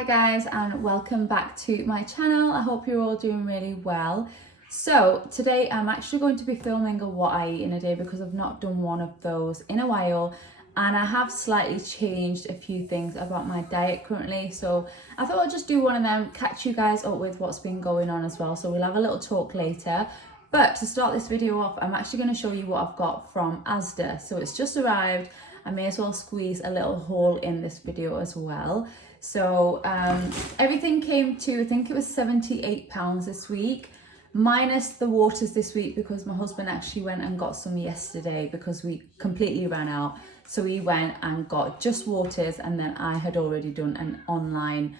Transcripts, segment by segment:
Hi guys, and welcome back to my channel. I hope you're all doing really well. So today I'm actually going to be filming a what I eat in a day because I've not done one of those in a while, and I have slightly changed a few things about my diet currently. So I thought I'd just do one of them, catch you guys up with what's been going on as well. So we'll have a little talk later. But to start this video off, I'm actually going to show you what I've got from Asda. So it's just arrived. I may as well squeeze a little haul in this video as well. So everything came to, I think it was £78 this week, minus the waters this week because my husband actually went and got some yesterday because we completely ran out. So he went and got just waters, and then I had already done an online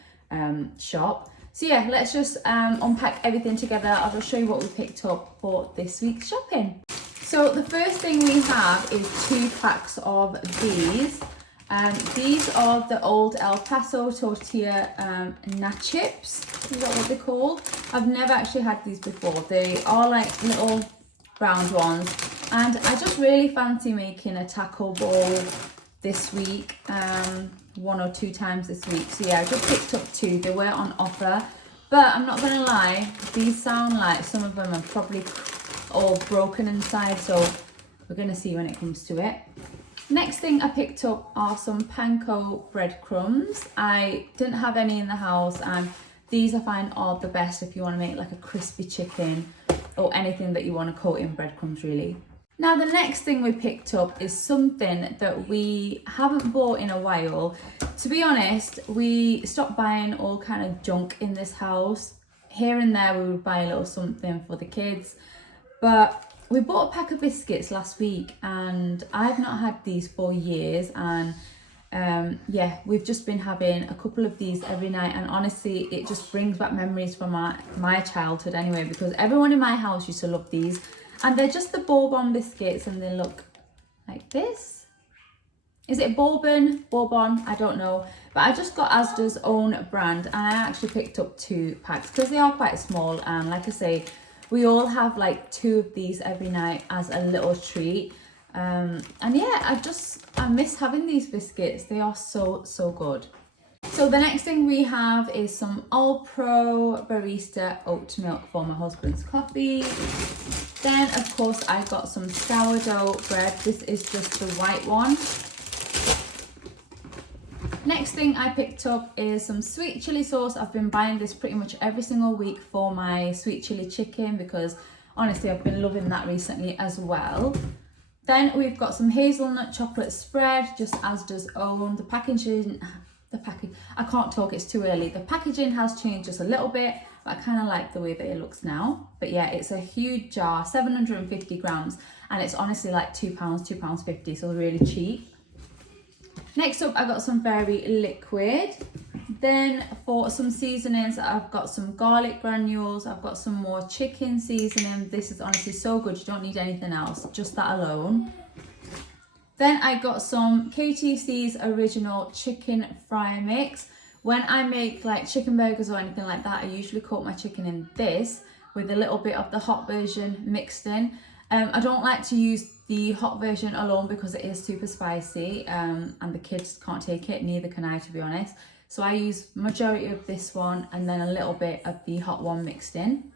shop. So yeah, let's just unpack everything together. I'll just show you what we picked up for this week's shopping. So the first thing we have is 2 packs of these. These are the old El Paso tortilla nachips. Is that what they're called? I've never actually had these before. They are like little round ones. And I just really fancy making a taco bowl this week. 1 or 2 times this week. So yeah, I just picked up 2. They were on offer. But I'm not going to lie, these sound like some of them are probably all broken inside. So we're going to see when it comes to it. Next thing I picked up are some panko breadcrumbs. I didn't have any in the house, and these I find are the best if you want to make like a crispy chicken or anything that you want to coat in breadcrumbs really. Now the next thing we picked up is something that we haven't bought in a while. To be honest, we stopped buying all kind of junk in this house. Here and there we would buy a little something for the kids, but we bought a pack of biscuits last week, and I've not had these for years, and yeah, we've just been having a couple of these every night, and honestly it just brings back memories from my childhood anyway, because everyone in my house used to love these, and they're just the bourbon biscuits, and they look like this. Is it bourbon? I don't know, but I just got Asda's own brand, and I actually picked up 2 packs because they are quite small, and like I say, we all have like 2 of these every night as a little treat. And yeah, I miss having these biscuits. They are so good. So the next thing we have is some All Pro Barista oat milk for my husband's coffee. Then of course I got some sourdough bread. This is just the white one. Next thing I picked up is some sweet chili sauce. I've been buying this pretty much every single week for my sweet chili chicken because honestly I've been loving that recently as well. Then we've got some hazelnut chocolate spread, just Asda's own. The packaging, I can't talk, it's too early. The packaging has changed just a little bit, but I kind of like the way that it looks now. But yeah, it's a huge jar, 750 grams, and it's honestly like £2, £2.50, so really cheap. Next up, I got some Very Liquid. Then for some seasonings, I've got some garlic granules. I've got some more chicken seasoning. This is honestly so good. You don't need anything else, just that alone. Then I got some KTC's original chicken fry mix. When I make like chicken burgers or anything like that, I usually coat my chicken in this with a little bit of the hot version mixed in. I don't like to use the hot version alone because it is super spicy, and the kids can't take it, neither can I, to be honest. So I use majority of this one and then a little bit of the hot one mixed in.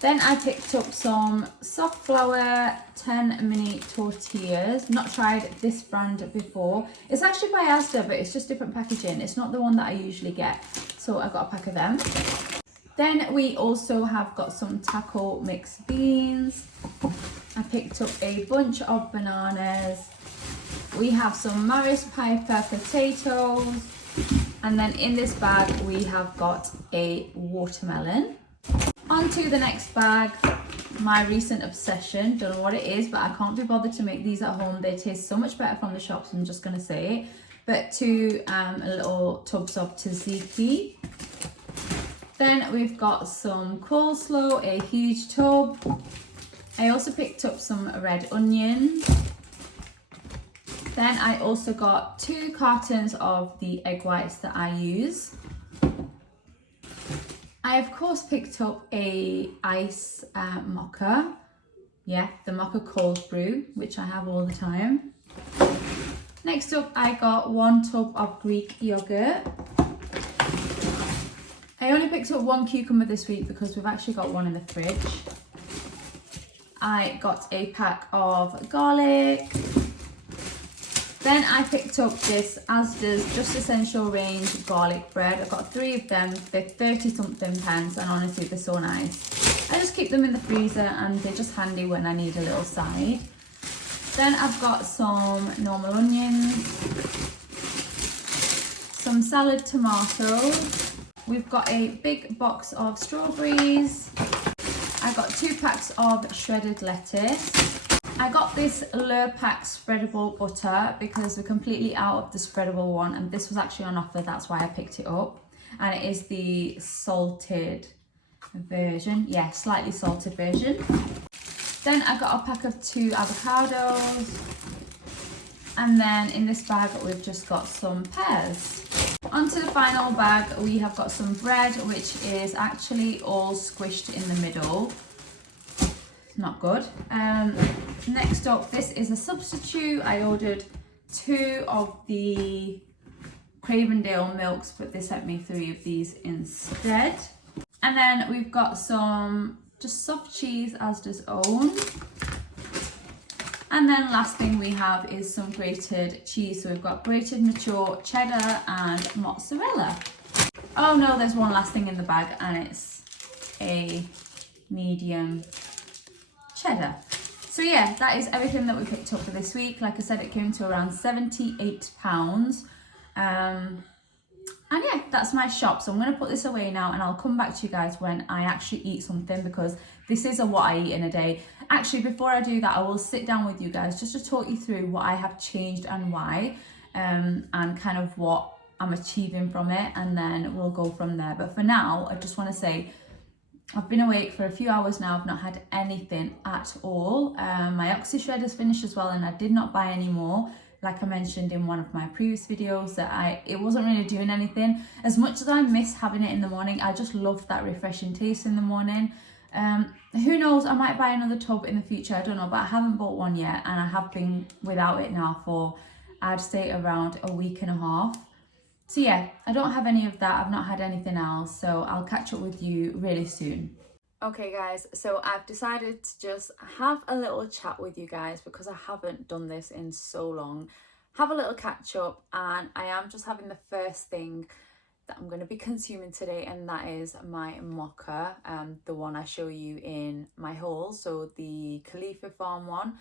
Then I picked up some soft flour 10 mini tortillas. Not tried this brand before. It's actually by Asda, but it's just different packaging. It's not the one that I usually get. So I got a pack of them. Then we also have got some taco mixed beans. I picked up a bunch of bananas. We have some Morris Piper potatoes. And then in this bag, we have got a watermelon. On to the next bag, my recent obsession. Don't know what it is, but I can't be bothered to make these at home. They taste so much better from the shops, I'm just gonna say it. But 2 little tubs of tzatziki. Then we've got some coleslaw, a huge tub. I also picked up some red onions. Then I also got 2 cartons of the egg whites that I use. I of course picked up a ice mocha. Yeah, the mocha cold brew, which I have all the time. Next up, I got 1 tub of Greek yogurt. I only picked up one cucumber this week because we've actually got one in the fridge. I got a pack of garlic. Then I picked up this Asda's Just Essential range garlic bread. I've got 3 of them. They're 30 something pence and honestly they're so nice. I just keep them in the freezer and they're just handy when I need a little side. Then I've got some normal onions, some salad tomatoes. We've got a big box of strawberries. I got 2 packs of shredded lettuce. I got this Lurpak spreadable butter because we're completely out of the spreadable one and this was actually on offer, that's why I picked it up. And it is the salted version, yeah, slightly salted version. Then I got a pack of 2 avocados. And then in this bag we've just got some pears. Onto the final bag we have got some bread which is actually all squished in the middle. Not good. Next up, this is a substitute. I ordered 2 of the Cravendale milks, but they sent me 3 of these instead. And then we've got some just soft cheese, Asda's own. And then last thing we have is some grated cheese. So we've got grated mature cheddar and mozzarella. Oh no, there's one last thing in the bag and it's a medium cheddar. So yeah, that is everything that we picked up for this week. Like I said, it came to around £78. And yeah, that's my shop. So I'm going to put this away now and I'll come back to you guys when I actually eat something because this is what I eat in a day. Actually, before I do that, I will sit down with you guys just to talk you through what I have changed and why, and kind of what I'm achieving from it, and then we'll go from there. But for now, I just want to say I've been awake for a few hours now. I've not had anything at all. My Oxy Shredder's finished as well and I did not buy any more. Like I mentioned in one of my previous videos that it wasn't really doing anything. As much as I miss having it in the morning, I just love that refreshing taste in the morning. Who knows, I might buy another tub in the future, I don't know, but I haven't bought one yet and I have been without it now for, I'd say, around a week and a half. So yeah, I don't have any of that, I've not had anything else, so I'll catch up with you really soon. Okay guys, so I've decided to just have a little chat with you guys because I haven't done this in so long. Have a little catch up, and I am just having the first thing that I'm going to be consuming today, and that is my mocha, the one I show you in my haul, so the Khalifa Farm one,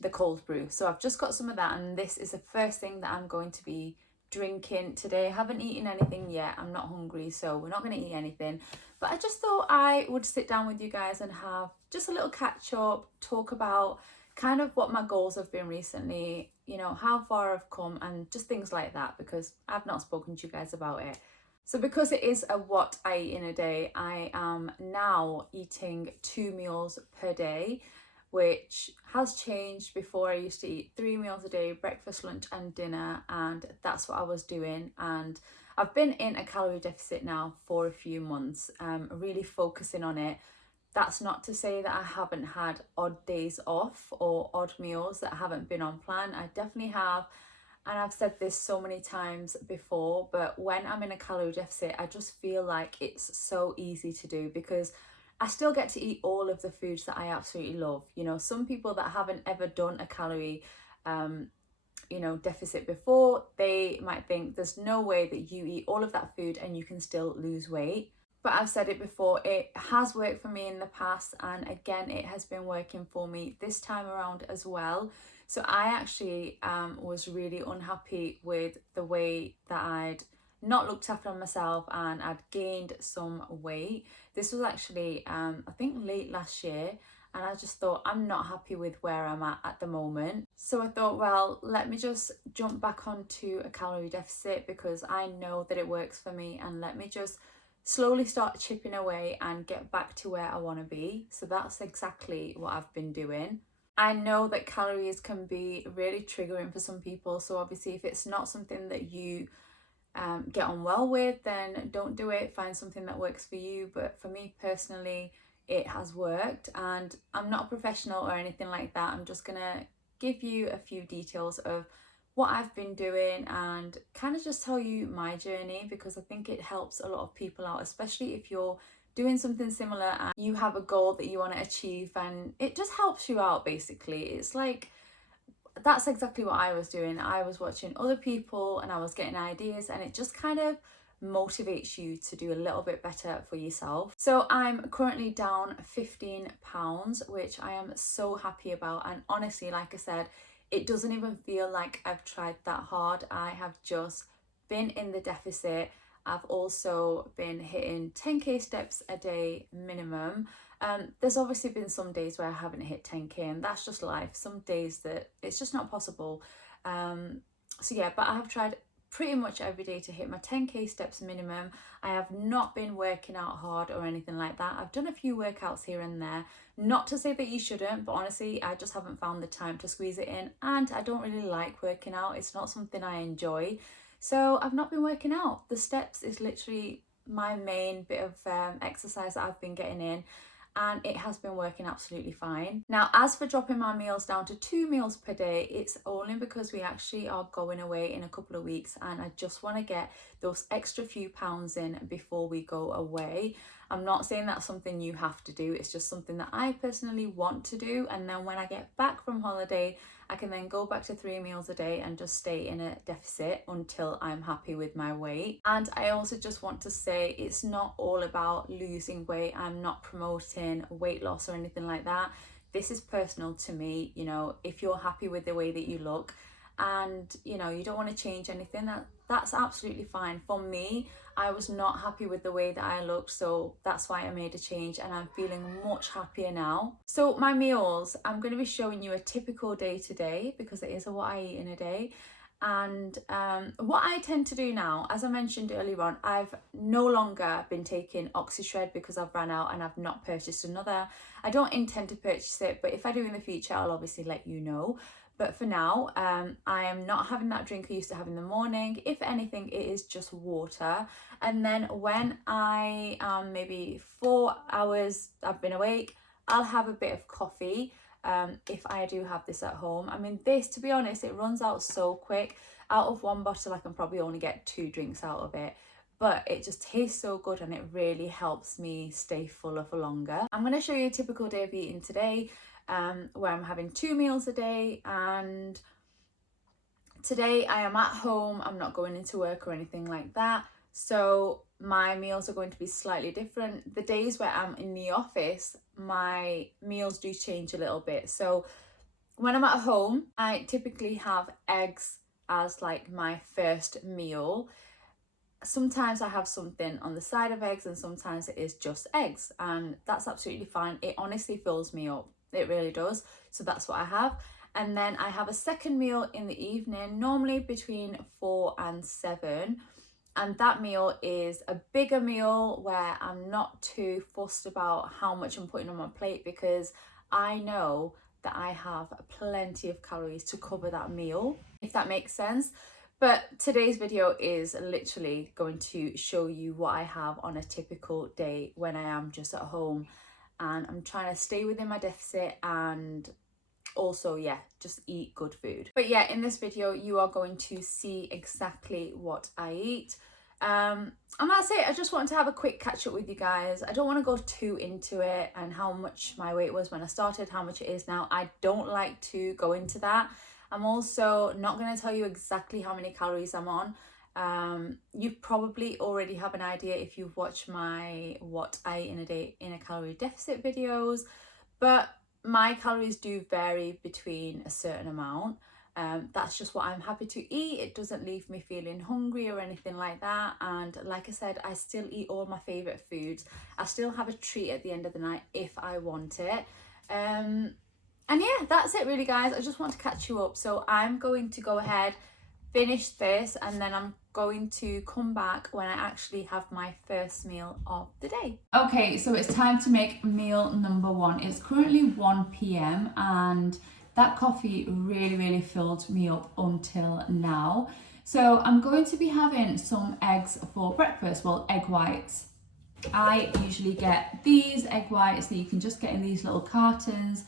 the cold brew. So I've just got some of that and this is the first thing that I'm going to be drinking today. I haven't eaten anything yet, I'm not hungry, so we're not going to eat anything, but I just thought I would sit down with you guys and have just a little catch up, talk about kind of what my goals have been recently, you know, how far I've come and just things like that, because I've not spoken to you guys about it. So because it is a what I eat in a day, I am now eating 2 meals per day, which has changed. Before I used to eat 3 meals a day, breakfast, lunch and dinner, and that's what I was doing. And I've been in a calorie deficit now for a few months, really focusing on it. That's not to say that I haven't had odd days off or odd meals that haven't been on plan. I definitely have, and I've said this so many times before, but when I'm in a calorie deficit, I just feel like it's so easy to do because I still get to eat all of the foods that I absolutely love. You know, some people that haven't ever done a calorie, deficit before, they might think there's no way that you eat all of that food and you can still lose weight. But I've said it before, it has worked for me in the past, and again, it has been working for me this time around as well. So I actually was really unhappy with the way that I'd not looked after myself and I'd gained some weight. This was actually I think late last year, and I just thought I'm not happy with where I'm at the moment. So I thought, well, let me just jump back onto a calorie deficit because I know that it works for me, and let me just slowly start chipping away and get back to where I want to be. So that's exactly what I've been doing. I know that calories can be really triggering for some people, so obviously if it's not something that you get on well with, then don't do it. Find something that works for you. But for me personally, it has worked, and I'm not a professional or anything like that. I'm just gonna give you a few details of what I've been doing and kind of just tell you my journey, because I think it helps a lot of people out, especially if you're doing something similar and you have a goal that you want to achieve, and it just helps you out basically. It's like, that's exactly what I was doing. I was watching other people and I was getting ideas, and it just kind of motivates you to do a little bit better for yourself. So I'm currently down 15 pounds, which I am so happy about. And honestly, like I said, it doesn't even feel like I've tried that hard. I have just been in the deficit. I've also been hitting 10k steps a day minimum. There's obviously been some days where I haven't hit 10k, and that's just life. Some days that it's just not possible. So yeah, but I have tried pretty much every day to hit my 10k steps minimum. I have not been working out hard or anything like that. I've done a few workouts here and there, not to say that you shouldn't, but honestly I just haven't found the time to squeeze it in, and I don't really like working out. It's not something I enjoy, so I've not been working out. The steps is literally my main bit of exercise that I've been getting in, and it has been working absolutely fine. Now, as for dropping my meals down to 2 meals per day, it's only because we actually are going away in a couple of weeks, and I just want to get those extra few pounds in before we go away. I'm not saying that's something you have to do, it's just something that I personally want to do, and then when I get back from holiday, I can then go back to 3 meals a day and just stay in a deficit until I'm happy with my weight. And I also just want to say, it's not all about losing weight. I'm not promoting weight loss or anything like that. This is personal to me. You know, if you're happy with the way that you look and you know you don't want to change anything, that's absolutely fine. For me, I was not happy with the way that I looked, so that's why I made a change, and I'm feeling much happier now. So my meals, I'm going to be showing you a typical day today, because it is what I eat in a day. And what I tend to do now, as I mentioned earlier on, I've no longer been taking OxyShred because I've ran out and I've not purchased another. I don't intend to purchase it, but if I do in the future, I'll obviously let you know. But for now, I am not having that drink I used to have in the morning. If anything, it is just water. And then when I am maybe 4 hours, I've been awake, I'll have a bit of coffee. If I do have this at home. I mean, this, to be honest, it runs out so quick. Out of one bottle, I can probably only get 2 drinks out of it. But it just tastes so good, and it really helps me stay fuller for longer. I'm going to show you a typical day of eating today. Where I'm having 2 meals a day, and today I am at home. I'm not going into work or anything like that, so my meals are going to be slightly different. The days where I'm in the office, my meals do change a little bit. So when I'm at home, I typically have eggs as like my first meal. Sometimes I have something on the side of eggs, and sometimes it is just eggs, and that's absolutely fine. It honestly fills me up. It really does. So that's what I have. And then I have a second meal in the evening, normally between 4 and 7. And that meal is a bigger meal where I'm not too fussed about how much I'm putting on my plate, because I know that I have plenty of calories to cover that meal, if that makes sense. But today's video is literally going to show you what I have on a typical day when I am just at home. And I'm trying to stay within my deficit and also, yeah, just eat good food. But yeah, in this video, you are going to see exactly what I eat. And that's it. I just wanted to have a quick catch up with you guys. I don't want to go too into it and how much my weight was when I started, how much it is now. I don't like to go into that. I'm also not going to tell you exactly how many calories I'm on. You probably already have an idea if you've watched my what I eat in a day in a calorie deficit videos, but my calories do vary between a certain amount. That's just what I'm happy to eat. It doesn't leave me feeling hungry or anything like that. And like I said, I still eat all my favorite foods. I still have a treat at the end of the night if I want it. And yeah, that's it really, guys. I just want to catch you up. So I'm going to go ahead, finish this, and then I'm going to come back when I actually have my first meal of the day. Okay, so it's time to make meal number 1. It's currently 1 p.m. and that coffee really filled me up until now. So I'm going to be having some eggs for breakfast, well, egg whites. I usually get these egg whites that you can just get in these little cartons,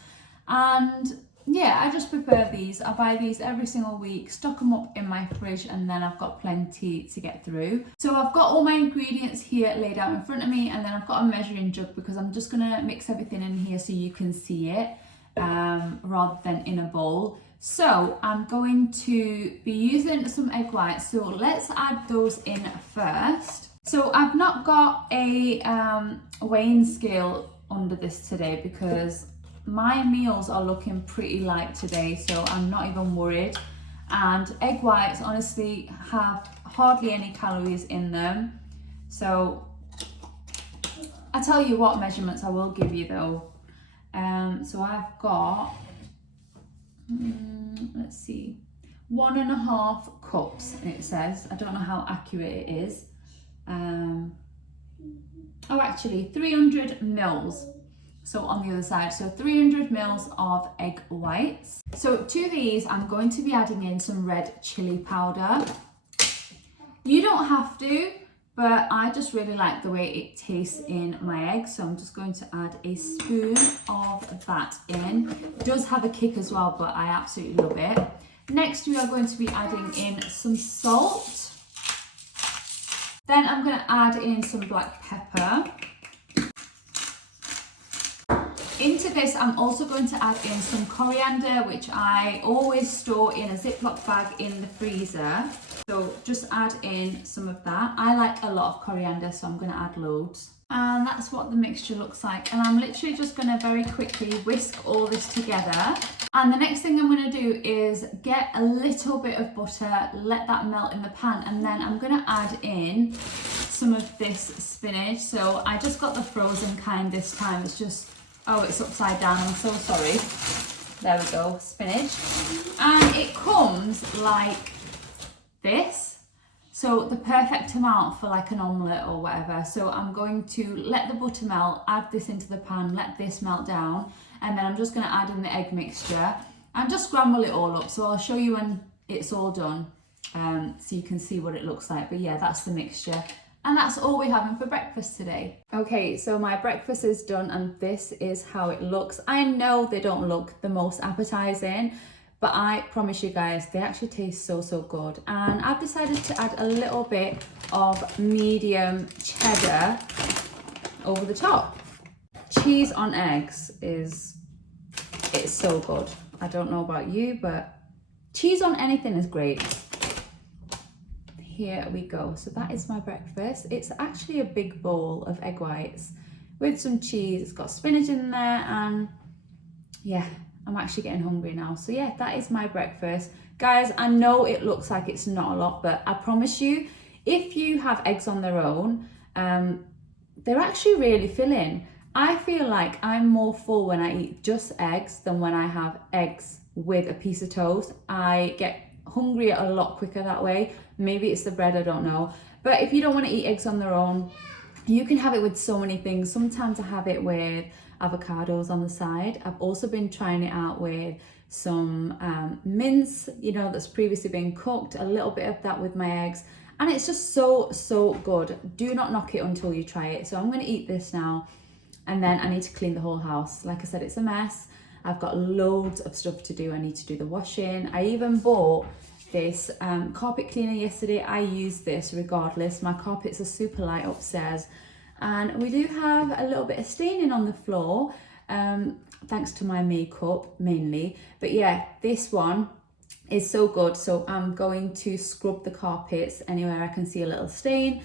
and yeah, I just prefer these. I buy these every single week, stock them up in my fridge, and then I've got plenty to get through. So I've got all my ingredients here laid out in front of me, and then I've got a measuring jug because I'm just gonna mix everything in here so you can see it rather than in a bowl. So I'm going to be using some egg whites, so let's add those in first. So I've not got a weighing scale under this today because my meals are looking pretty light today, so I'm not even worried. And egg whites honestly have hardly any calories in them. So I tell you what measurements I will give you though. So I've got, let's see, 1.5 cups, it says. I don't know how accurate it is. Oh, actually 300 mils. So on the other side, so 300 mils of egg whites. So to these, I'm going to be adding in some red chili powder. You don't have to, but I just really like the way it tastes in my eggs. So I'm just going to add a spoon of that in. It does have a kick as well, but I absolutely love it. Next, we are going to be adding in some salt. Then I'm going to add in some black pepper. Into this, I'm also going to add in some coriander, which I always store in a Ziploc bag in the freezer. So just add in some of that. I like a lot of coriander, so I'm going to add loads. And that's what the mixture looks like. And I'm literally just going to very quickly whisk all this together. And the next thing I'm going to do is get a little bit of butter, let that melt in the pan, and then I'm going to add in some of this spinach. So I just got the frozen kind this time. It's just, oh, it's upside down, I'm so sorry. There we go, spinach. And it comes like this. So the perfect amount for like an omelette or whatever. So I'm going to let the butter melt, add this into the pan, let this melt down, and then I'm just going to add in the egg mixture and just scramble it all up. So I'll show you when it's all done, so you can see what it looks like. But yeah, that's the mixture. And that's all we're having for breakfast today. Okay, so my breakfast is done and this is how it looks. I know they don't look the most appetizing, but I promise you guys, they actually taste so, so good. And I've decided to add a little bit of medium cheddar over the top. Cheese on eggs it's so good. I don't know about you, but cheese on anything is great. Here we go. So that is my breakfast. It's actually a big bowl of egg whites with some cheese. It's got spinach in there, and yeah, I'm actually getting hungry now. So yeah, that is my breakfast. Guys, I know it looks like it's not a lot, but I promise you, if you have eggs on their own, they're actually really filling. I feel like I'm more full when I eat just eggs than when I have eggs with a piece of toast. I get hungry a lot quicker that way. Maybe it's the bread, I don't know. But if you don't want to eat eggs on their own, you can have it with so many things. Sometimes I have it with avocados on the side. I've also been trying it out with some mince, you know, that's previously been cooked, a little bit of that with my eggs. And it's just so, so good. Do not knock it until you try it. So I'm going to eat this now. And then I need to clean the whole house. Like I said, it's a mess. I've got loads of stuff to do. I need to do the washing. I even bought this carpet cleaner yesterday. I use this regardless. My carpets are super light upstairs. And we do have a little bit of staining on the floor, thanks to my makeup mainly. But yeah, this one is so good. So I'm going to scrub the carpets anywhere I can see a little stain.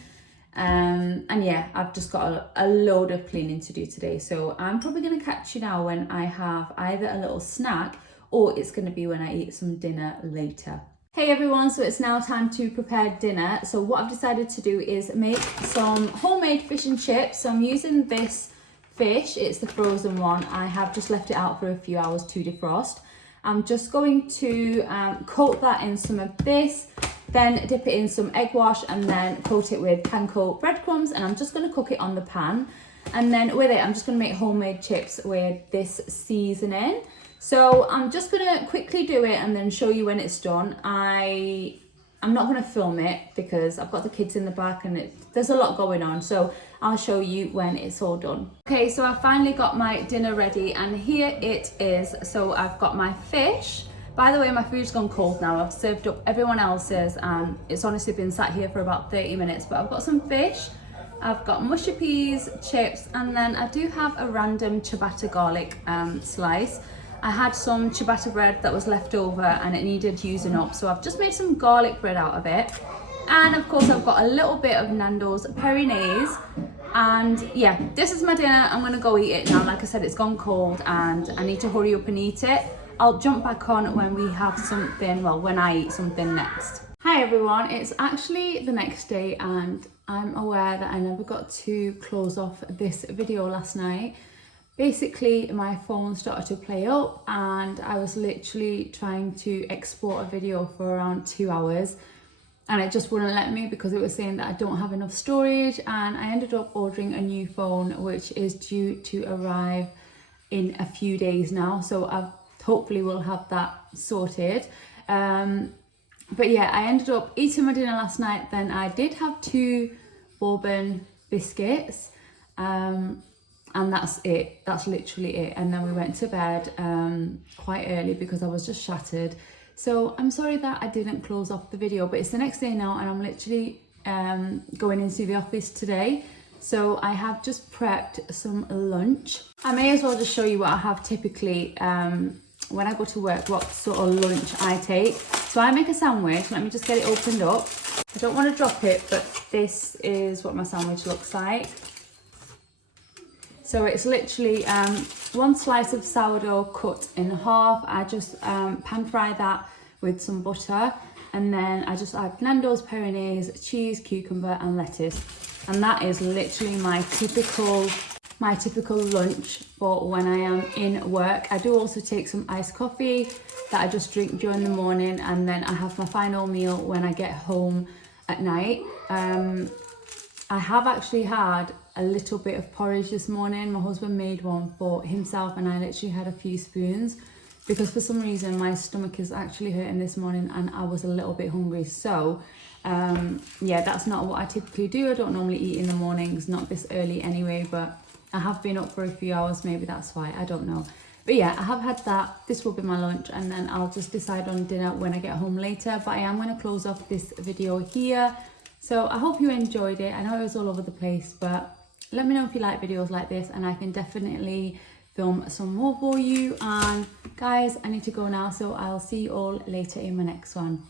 And yeah, I've just got a load of cleaning to do today. So I'm probably going to catch you now when I have either a little snack or it's going to be when I eat some dinner later. Hey everyone, so it's now time to prepare dinner. So what I've decided to do is make some homemade fish and chips. So I'm using this fish, it's the frozen one. I have just left it out for a few hours to defrost. I'm just going to coat that in some of this, then dip it in some egg wash and then coat it with panko breadcrumbs, and I'm just going to cook it on the pan. And then with it, I'm just going to make homemade chips with this seasoning. So I'm just going to quickly do it and then show you when it's done. I I'm not going to film it because I've got the kids in the back and there's a lot going on, so I'll show you when it's all done. Okay, so I finally got my dinner ready and here it is. So I've got my fish. By the way, my food's gone cold now. I've served up everyone else's and it's honestly been sat here for about 30 minutes, but I've got some fish. I've got mushy peas, chips, and then I do have a random ciabatta garlic slice. I had some ciabatta bread that was left over and it needed using up, so I've just made some garlic bread out of it. And of course I've got a little bit of Nando's Perinese. And yeah, this is my dinner. I'm gonna go eat it now. Like I said, it's gone cold and I need to hurry up and eat it. I'll jump back on when we have something, well, when I eat something next. Hi everyone, it's actually the next day and I'm aware that I never got to close off this video last night. Basically, my phone started to play up and I was literally trying to export a video for around 2 hours and it just wouldn't let me because it was saying that I don't have enough storage, and I ended up ordering a new phone which is due to arrive in a few days now, so I hopefully will have that sorted. But yeah, I ended up eating my dinner last night. Then I did have 2 bourbon biscuits. And that's it, that's literally it. And then we went to bed quite early because I was just shattered. So I'm sorry that I didn't close off the video, but it's the next day now and I'm literally going into the office today. So I have just prepped some lunch. I may as well just show you what I have typically when I go to work, what sort of lunch I take. So I make a sandwich, let me just get it opened up. I don't want to drop it, but this is what my sandwich looks like. So it's literally 1 slice of sourdough cut in half. I just pan fry that with some butter, and then I just add Nando's Perinese, cheese, cucumber and lettuce. And that is literally my typical lunch for when I am in work. I do also take some iced coffee that I just drink during the morning, and then I have my final meal when I get home at night. I have actually had a little bit of porridge this morning. My husband made one for himself and I literally had a few spoons because for some reason my stomach is actually hurting this morning and I was a little bit hungry. So yeah, that's not what I typically do. I don't normally eat in the mornings, not this early anyway, but I have been up for a few hours, maybe that's why, I don't know. But yeah, I have had that. This will be my lunch and then I'll just decide on dinner when I get home later. But I am going to close off this video here. So I hope you enjoyed it. I know it was all over the place, but let me know if you like videos like this and I can definitely film some more for you. And guys, I need to go now, so I'll see you all later in my next one.